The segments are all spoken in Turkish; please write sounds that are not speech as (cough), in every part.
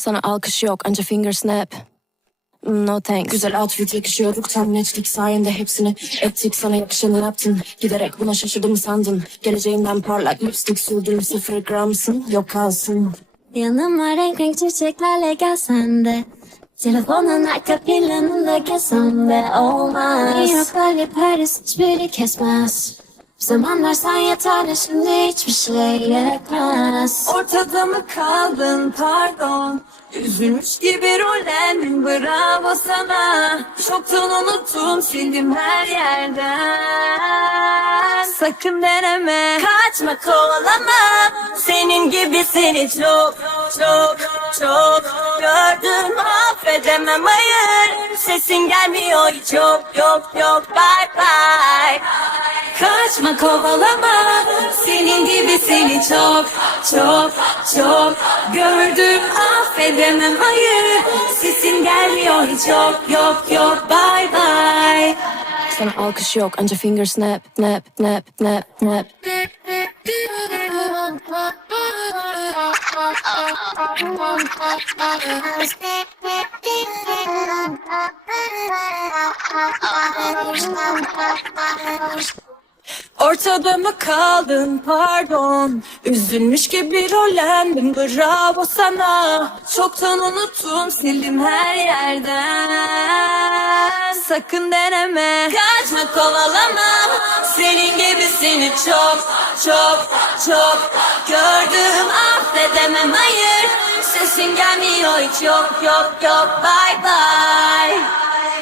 Sana alkış yok. Anca finger snap. No thanks. Güzel outfit yakışıyorduk tam netlik sayende hepsini ettik. Sana yakışanı yaptın. Giderek buna şaşırdım sandın. Geleceğinden parlak lipstick sürdüm sıfır gramsın. Yok kalsın. Yanıma renk renk çiçeklerle gelsen de. Telefonun arka planında gezsem de olmaz. New York, Bali, Paris hiçbiri kesmez zamanlar sen yeterli şimdi hiçbir şey yetmez. Ortada mı kaldın? Pardon. Üzülmüş gibi rollendim bravo sana. Çoktan unuttum sildim her yerden. Sakın deneme. Kaçma kovalama. Senin gibisini çok çok çok Gördüm affedemem. Hayır Sesin gelmiyor hiç. Yok yok yok. Bye bye Kaçma kovalama. Senin gibisini çok çok çok Gördüm. Affedemem hayır. Sesin gelmiyor hiç yok yok yok. Bye bye. Sana alkış yok. Anca finger snap. Nap nap nap nap. (laughs) Ortada mı kaldın pardon. Üzülmüş gibi rollendim bravo sana. Çoktan unuttum sildim her yerden. Sakın deneme Kaçma kovalama. Senin gibisini çok çok çok. Gördüm affedemem hayır. Sesin gelmiyor hiç yok yok yok. Bye bye.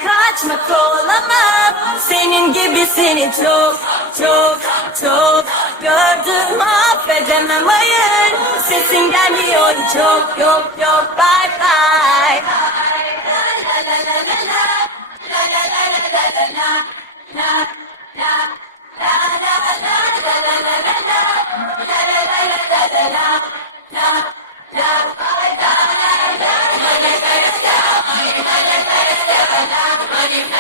Kaçma kovalama. Senin gibisini çok çok çok Gördüm affedemem hayır Sesin gelmiyor çok yok yok bye bye. Money,